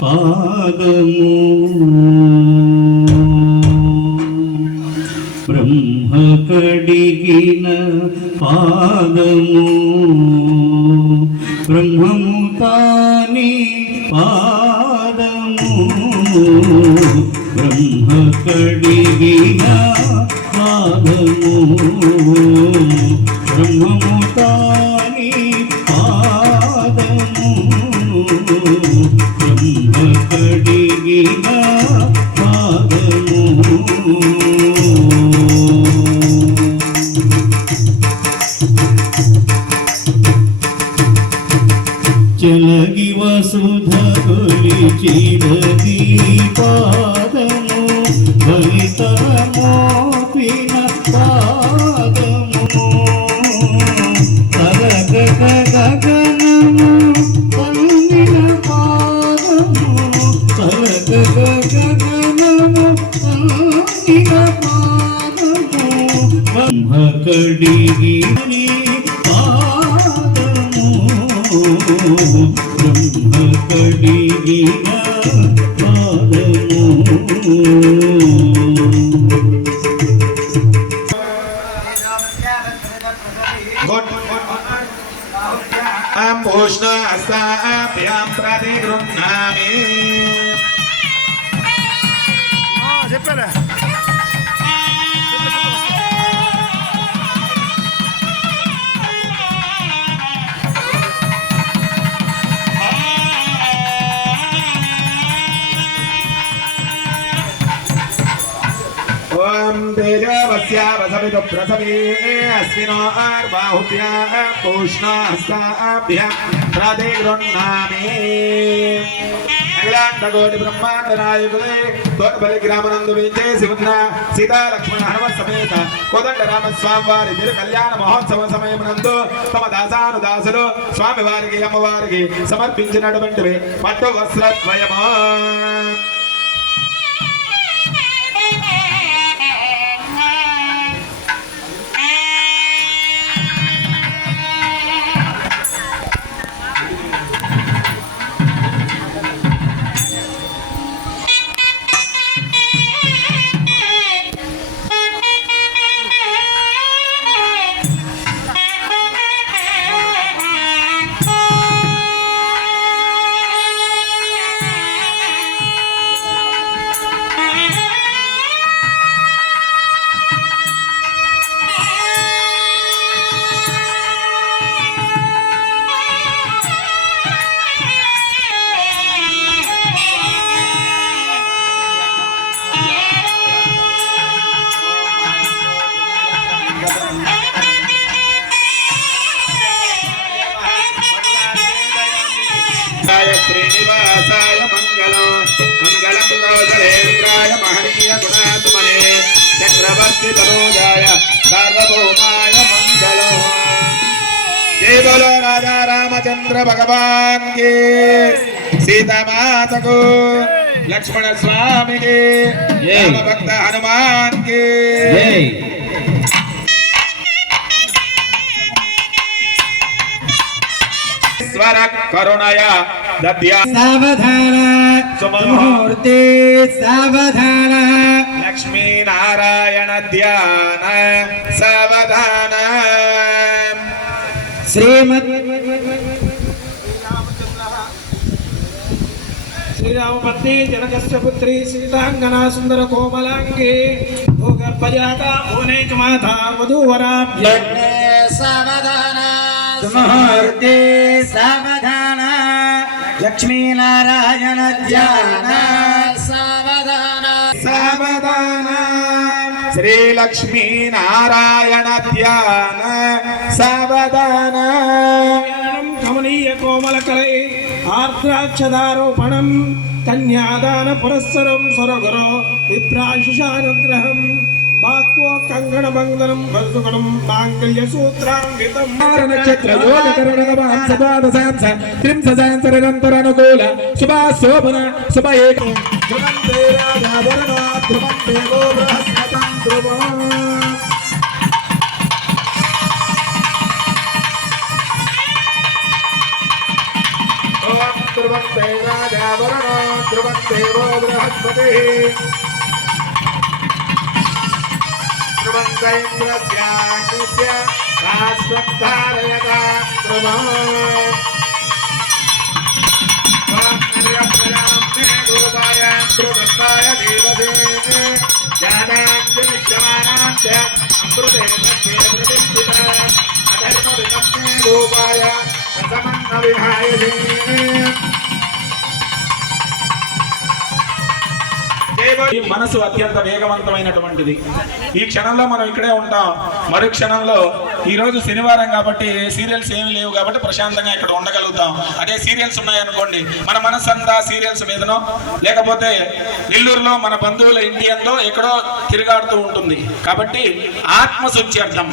పాదము బ్రహ్మ కడిగిన పాదము బ్రహ్మము తాని పాదము బ్రహ్మ కడిగిన పాదము బ్రహ్మము తాని పాదము బ్రహ్మ కడిగిన పాదము చలగి వసుధ కొలిచిరది పాదము బలితరమోపిన పాదము తరగ గగనము తన్నిన పాదము తరగ గగనము తన్నిన పాదము బ్రహ్మ కడిగిని బ్రహ్మ కడిగిన పాదము పూష్ణ అస్సాభ్యాం ప్రతిగృహ్ణామి చెప్పారా ఓం తేజవస్యావసవిదు ప్రసవే అస్మినో ఆర్బాహుభ్యాం పూష్ణ అస్సాభ్యాం ప్రతిగృహ్ణామి అఖిలాండకోటి బ్రహ్మాండ నాయకులే తోటపల్లి గ్రామనందు వేంచేసి ఉన్న సీతా లక్ష్మణ హనుమ సమేత కోదండ రామస్వామి వారి తిరు కళ్యాణ మహోత్సవ సమయమునందు తమ దాసానుదాసులు స్వామి వారికి అమ్మవారికి సమర్పించినటువంటి పట్టు వస్త్రద్వయము శ్రీనివాసాయ మంగళం మంగళం కౌసలేంద్రాయ మహనీయ గుణాత్మనే చక్రవర్తి తనూజాయ సార్వభౌమాయ మంగళం జై బోలో రాజా రామచంద్ర భగవాన్ కి సీతామాతకు లక్ష్మణ స్వామికి భక్త హనుమాన్ కి స్వర కరుణయ దద్యా సావధాన సుముహూర్తే సావధాన లక్ష్మీ నారాయణ ధ్యాన సావధాన శ్రీరామపత్ని జనకస్య పుత్రి సీతాంగనా సుందర కోమలాంగి భూగర్భజాత భువనైక మాత వధూవరాభ్య సావధాన సుముహూర్తే సావధాన లక్ష్మీ నారాయణ ధ్యాన సావధాన సావధాన శ్రీ లక్ష్మీ నారాయణ ధ్యాన సావధాన కమనీయ కోమలకలై ఆర్ద్రాక్షదారోపణం కన్యాదాన పురస్సరం స్వరగురో విప్రాశుషానుగ్రహం బాక్వో కంగణ బంధనం వసుగుణం మాంగళ్య సూత్రాంగితం నక్షత్ర యోగ కరణవాం సదాదశాంస త్రింసశాంసరంతరనుకూల శుభా శోభన శుభ ఏక ధ్రువంతే రాజావరణ ధ్రువంతే గో బృహస్పతం ధ్రువం ధ్రువంతే రాజావరణ ధ్రువంతే గో బృహస్పతి ధ్రువంతైంద్రస్యాగ్నిస్య రాష్ట్రం ధారయత ధ్రువం రూపాయ ధ్రువంతాయ దేవదే జ్ఞానాంజలిష్యమానాంచ అమృతే మధ్యే ప్రతిష్ఠిత అధర్మ విమగ్నే రూపాయ రసమన్న విహాయతే ఈ మనసు అత్యంత వేగవంతమైనటువంటిది. ఈ క్షణంలో మనం ఇక్కడే ఉంటాం. మరు క్షణంలో ఈ రోజు శనివారం కాబట్టి సీరియల్స్ ఏమి లేవు కాబట్టి ప్రశాంతంగా ఇక్కడ ఉండగలుగుతాం. అదే సీరియల్స్ ఉన్నాయనుకోండి మన మనసు అంతా సీరియల్స్ మీదనో లేకపోతే నెల్లూరులో మన బంధువుల ఇంటి అందో ఎక్కడో తిరుగాడుతూ ఉంటుంది. కాబట్టి ఆత్మశుద్ధ్యర్థం